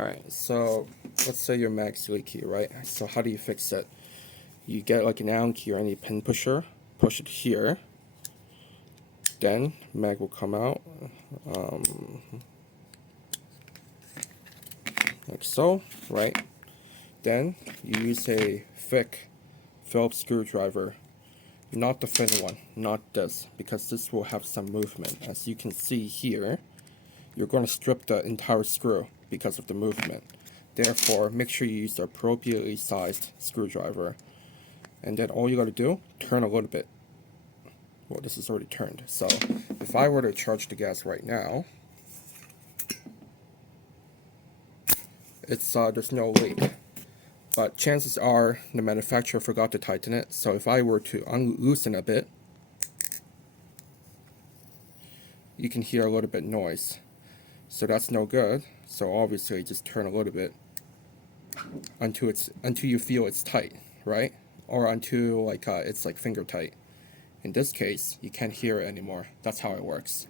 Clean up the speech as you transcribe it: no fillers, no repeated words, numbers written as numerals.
Alright, so let's say your mag's leaky, right? So how do you fix it? You get like an Allen key or any pin pusher, push it here, then mag will come out, like so, right? Then you use a thick Phillips screwdriver, not the thin one, not this, because this will have some movement. As you can see here, you're going to strip the entire screw because of the movement. Therefore, make sure you use the appropriately sized screwdriver. And then all you got to do, turn a little bit. Well, this is already turned. So if I were to charge the gas right now, it's there's no leak. But chances are the manufacturer forgot to tighten it. So if I were to loosen a bit, you can hear a little bit noise. So that's no good. So obviously just turn a little bit until you feel it's tight, right? Or until like it's like finger tight. In this case, you can't hear it anymore. That's how it works.